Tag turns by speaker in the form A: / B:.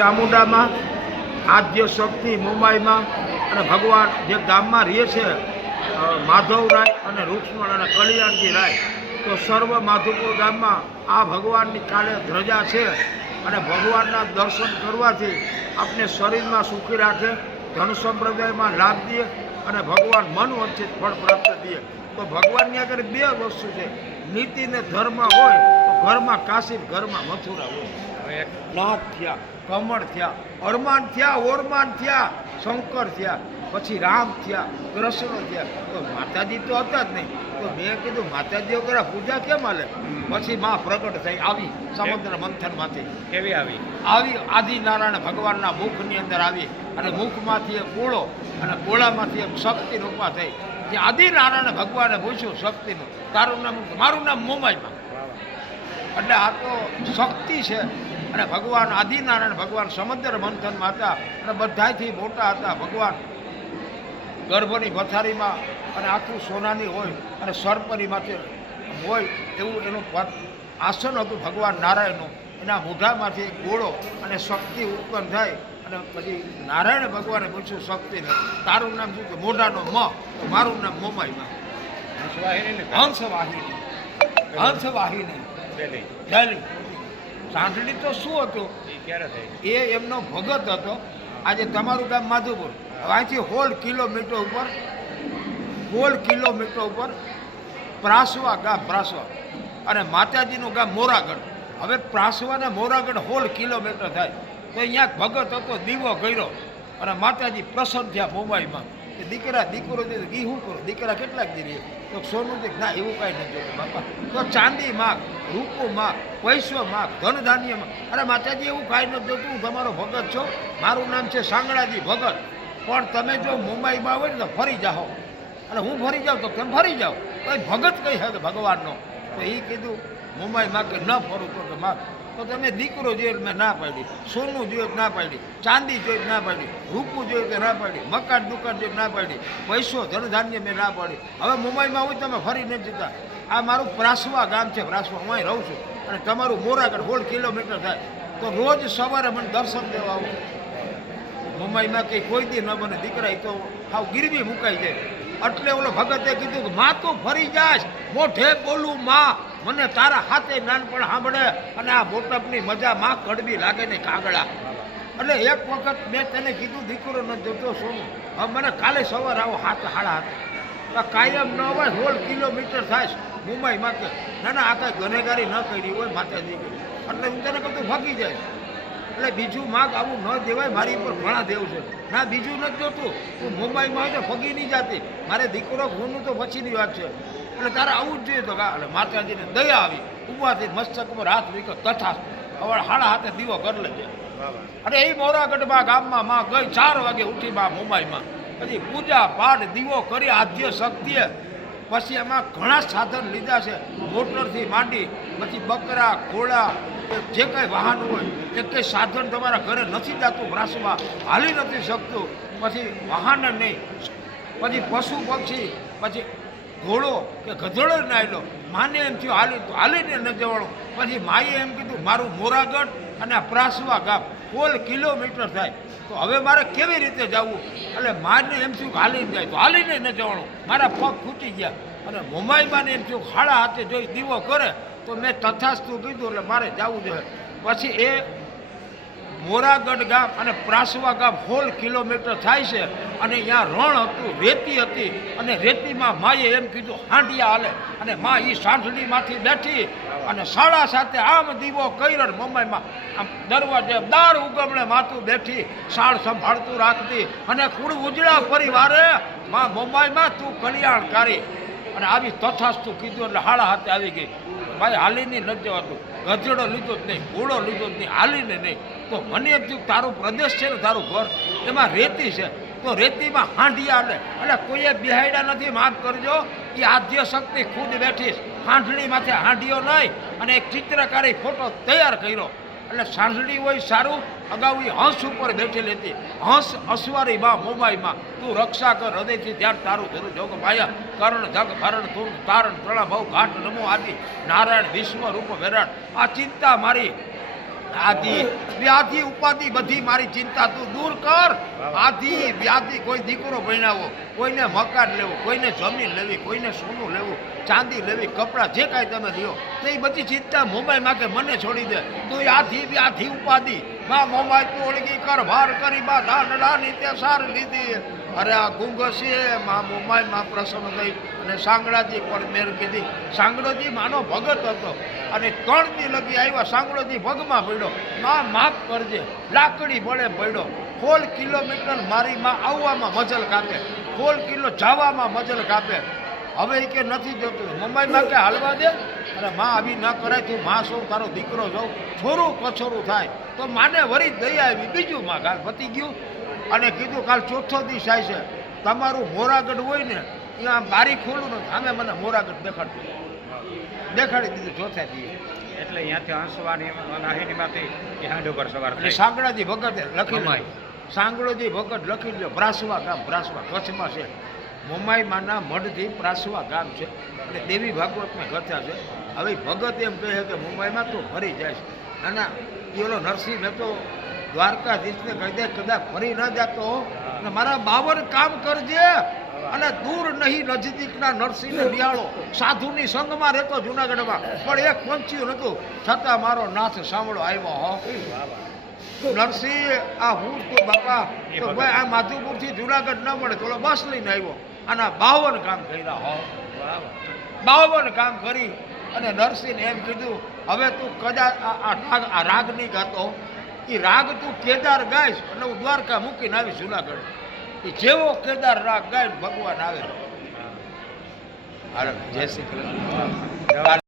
A: ચામુંડામાં આદ્ય શક્તિ મુંબઈમાં અને ભગવાન જે ગામમાં રહે છે માધવરાય અને રૂક્ષ્મણ અને કલ્યાણજી રાય, તો સર્વ માધુપુર ગામમાં આ ભગવાનની કાલે ધ્રજા છે અને ભગવાનના દર્શન કરવાથી આપને શરીરમાં સુખી રાખે, ધન સંપ્રદાયમાં લાભ દે અને ભગવાન મન વંચિત ફળ પ્રાપ્ત દે. તો ભગવાનની આગળ બે વસ્તુ છે. નીતિ ને ધર્મ હોય તો ઘરમાં કાશી ઘરમાં મથુરા હોય. નાથ થયા કમળ થયા અરમાન થયા ઓરમાન થયા શંકર થયા પછી રામ થયા કૃષ્ણ થયા. તો માતાજી તો હતા જ નહીં. તો મેં કીધું માતાજીઓ કરે પૂજા કેમ હાલે? પછી માં પ્રગટ થઈ આવી સમુદ્ર મંથનમાંથી.
B: કેવી આવી?
A: આવી આદિનારાયણ ભગવાનના મુખની અંદર આવી અને મુખમાંથી એક ગોળો અને ગોળામાંથી એક શક્તિ રૂપમાં થઈ. જે આદિનારાયણ ભગવાને પૂછ્યું શક્તિનું તારું નામ મારું નામ મુંબઈમાં. એટલે આ તો શક્તિ છે. અને ભગવાન આદિનારાયણ ભગવાન સમુદ્ર મંથનમાં હતા અને બધાયથી મોટા હતા. ભગવાન ગર્ભની પથારીમાં અને આખું સોનાની હોય અને સર્પની માથે હોય એવું એનું આસન હતું ભગવાન નારાયણનું. એના મોઢામાંથી ગોળો અને શક્તિ ઉત્પન્ન થાય અને પછી નારાયણ ભગવાને પૂછ્યું શક્તિને તારું નામ શું? કે મોઢાનો મ. તો મારું નામ મોમાઈમાં
B: હંસવાહિની
A: હંસવાહિની. હંસવાહિની.
B: પેલી
A: પહેલી તો શું હતું?
B: એ ક્યારે થઈ?
A: એ એમનો ભગત હતો. આજે તમારું ગામ માધુપુર. હવે અહીંથી હોલ કિલોમીટર ઉપર હોલ કિલોમીટર ઉપર પ્રાસવા ગામ પ્રાસવા. અને માતાજીનું ગામ મોરાગઢ. હવે પ્રાસવાને મોરાગઢ હોલ કિલોમીટર થાય. તો અહીંયા ભગત હતો દીવો કર્યો. અને માતાજી પ્રસન્ન થયા મુંબઈમાં. કે દીકરા, દીકરો જે ઈ શું કરો? દીકરા કેટલાક દી તો સોનું દે ના, એવું કાંઈ નથી જોતું, બાપા. તો ચાંદી માગ, રૂપો માગ, પૈસો માગ ધન ધાન્ય માગ. અરે માતાજી, એવું કાંઈ નથી જોતું, હું તમારો ભગત છો. મારું નામ છે સાંગળાજી ભગત. પણ તમે જો મુંબઈમાં હોય ને તો ફરી જાઓ. અને હું ફરી જાઉં તો કેમ ફરી જાઉં? તો ભગત કઈ શકે ભગવાનનો? તો એ કીધું, મુંબઈમાં કે ન ફરું તો કે માં તો તમે દીકરો જોઈએ મેં ના પાડી. સોનું જોઈએ ના પાડી. ચાંદી જોઈએ ના પાડી. રૂપું જોઈએ કે ના પાડી. મકાન, દુકાન જોઈએ ના પાડી. પૈસો, ધનધાન્ય મેં ના પાડી. હવે મુંબઈમાં હોય તમે ફરી નથી જતા. આ મારું પ્રાસવા ગામ છે, પ્રાસવા. હું અહીં રહું છું. અને તમારું મોરાગઢ હોળ કિલોમીટર થાય. તો રોજ સવારે મને દર્શન દેવા આવું. મુંબઈમાં કંઈ કોઈ દી ન બને. દીકરા તો હાવ ગીરવી મુકાઈ જાય. એટલે ઓલો ભગતે કીધું કે માં તું ફરી જાશ. મોઢે બોલું માં. મને તારા હાથે નાનપણ સાંભળે અને આ મોટપની મજા માં કડવી લાગે ને કાગડા એટલે એક વખત મેં તને કીધું, દીકરો, ન જતો સોનું. હવે મને કાલે સવારે આવો હાથ હાડા હાથે. કાયમ ન હોય સોળ કિલોમીટર થાય મુંબઈ માથે ના ના, આ કાંઈ ગુનેગારી ન કરી હોય માથે દીકરી એટલે હું તને કહું ભાગી જાય. એટલે બીજું માગ આવું ન દેવાય, મારી ઉપર ઘણા દેવ છે. ના, બીજું નથી જોતું. તું મુંબઈમાં હોય તો ફગી નહીં જાતી. મારે દીકરો ઘૂનું તો પછીની વાત છે. એટલે તારે આવું જ જોઈએ તો એટલે માતાજીને દયા આવી. ઉભાથી મસ્તક ઉપર હાથ વીકો તથા. હવે હાડા હાથે દીવો કરી લેજે. અને એ મોરાગઢમાં ગામમાં માં ગઈ ચાર વાગે ઉઠી માં મુંબઈમાં. પછી પૂજા પાઠ દીવો કરી આદ્ય શક્તિએ પછી એમાં ઘણા સાધન લીધા છે. મોટરથી માંડી, પછી બકરા, ઘોડા જે કંઈ વાહન હોય, એ કંઈ સાધન તમારા ઘરે નથી જતું ભ્રાસમાં હાલી નથી શકતું. પછી વાહન નહીં. પછી પશુ પક્ષી, પછી ઘોડો કે ગધેડો જ ના આવેલો માને એમ થયું, હાલી, હાલીને ન જવાનું પછી માએ એમ કીધું, મારું મોરાગઢ અને પ્રાસવા ગામ કોલ કિલોમીટર થાય. તો હવે મારે કેવી રીતે જવું? એટલે માને એમ થયું હાલીને જાય. તો હાલીને ન જવાનું મારા પગ ખૂટી ગયા. અને મોમાઈમાને એમ થયું ખાડા હાથે જોઈ દીવો કરે. તો મેં તથાસ્તુ કીધું, એટલે મારે જવું જોઈએ પછી એ મોરાગઢ ગામ અને પ્રાસવા ગામ હોલ કિલોમીટર થાય છે અને ત્યાં રણ હતું, રેતી હતી અને રેતીમાં માએ એમ કીધું, હાંડિયા હાલે. અને મા એ સાંઠળીમાંથી બેઠી અને સાડા સાથે આમ દીવો કર્યો મુંબઈમાં આમ દરવાજે દાર ઉગમણે માથું બેઠી સાળ સંભાળતું રાખતી અને કુળ ઉજળા પરિવારે, મા, મુંબઈમાં તું કલ્યાણ કરી અને આવી તથાસ્તુ કીધું એટલે હાળા હાથે આવી ગઈ. ભાઈ, હાલીની નથી જવાતું. ગધેડો લીધો જ નહીં, ઘોડો લીધો જ નહીં, હાલીને નહીં. તો મને એમ થયું તારું પ્રદેશ છે ને તારું ઘર, એમાં રેતી છે. તો રેતીમાં હાંડિયા લે એટલે કોઈએ બિહાડ્યા નથી, માફ કરજો એ આદ્ય શક્તિ ખુદ બેઠીશ હાંડણી માથે હાંડિયો નહીં અને એક ચિત્રકારી ફોટો તૈયાર કર્યો. એટલે સાંજળી હોય સારું, અગાઉ એ હંસ ઉપર બેઠેલી હતી. હંસ અસવારી માં મુંબઈમાં તું રક્ષા કર, હૃદયથી ત્યાં તારું ધરું. જોગ માયા કરણ, જગ ભરણ તું તારણ ત્રણા ભાવ ઘાટ, નમો આદિ. નારાયણ વિશ્વ રૂપ વેરાણ આ ચિંતા મારી. આધી વ્યાધિ, ઉપાધિ બધી મારી ચિંતા તું દૂર કર. આધી વ્યાધિ કોઈ દીકરો ભણાવો, કોઈને મકાન લેવું, કોઈને જમીન લેવી, કોઈને સોનું લેવું, ચાંદી લેવી, કપડાં, જે કાંઈ તમે લ્યો, તો એ બધી ચિંતા મોબાઈલમાં કે મને છોડી દે. તું આધી વ્યાધિ, ઉપાધિ, માં મોબાઈલ તું ઓળગી કર ભાર કરી બા ધાનડાની તે સાર લીધી. અરે આ ગુંગસી મા મોમાઈ માં પ્રસન્ન થઈ. અને સાંગડાજી પણ મેર કીધી. સાંગડોજી માનો ભગત હતો. અને કણથી લગી આવ્યા, સાંગડોજી ભગમાં પડ્યો. મા, માફ કરજે, લાકડી બળે પડ્યો. ફોલ કિલોમીટર મારી માં આવવામાં મજલ કાપે. ફોલ કિલો જવામાં મજલ કાપે. હવે એ કે નથી જતું. મુંબઈમાં કે હાલવા દે? અરે માં, આવી ન કરાય. તું માં શું તારો દીકરો સૌ છોરું કછોરું થાય. તો માને વરી દયા આવી. બીજું માં ગાલ પતી ગયું. અને કીધું કાલ ચોથો દિવસ છે. તમારું મોરાગઢ હોય ને ત્યાં બારી ખોલું ને સામે મને મોરાગઢ દેખાડતું. દેખાડી દીધું ચોથા દિવસે.
B: એટલે અહીંયાથી હંસવાની નાહિનીમાંથી હાંડ ઉપર સવાર
A: એટલે
B: થઈ.
A: સાંગડાજી ભગત લખી
B: માય
A: સાંગડોજી ભગત લખી લ્યો પ્રાસવા ગામ પ્રાસવા કચ્છમાં છે. મોમાઈમાના મઢથી પ્રાસવા ગામ છે. એટલે દેવી ભાગવતને કથા છે. હવે ભગત એમ કહે છે કે મુંબઈમાં તો ફરી જાય છે. અને પેલો નરસિંહ મેં તો દ્વારકાધીશને કહી દે કદાચ ફરી ન જતો અને મારા બાવન કામ કરજે અને દૂર નહીં નજીકના નરસિંહને નિહાળો સાધુની સંગમાં રહેતો જુનાગઢમાં. પણ એક પંચ્યું નહોતું. છતાં મારો નાથ સાંભળો આવ્યો હો. નરસિંહ આ હું તો બાપા. તો ભાઈ આ માધુપુરથી જુનાગઢ ન મળે તો ઓલો બસ લઈને આવ્યો. આના બાવન કામ કર્યા હો. બાવન કામ કરી અને નરસિંહને એમ કીધું હવે તું કદાચ આ આ રાગ આ રાગ નહીં ગાતો. એ રાગ તું કેદાર ગાઈશ એટલે હું દ્વારકા મૂકીને આવી જુનાગઢ. એ જેવો કેદાર રાગ ગાય ભગવાન આવે. જય શ્રી કૃષ્ણ.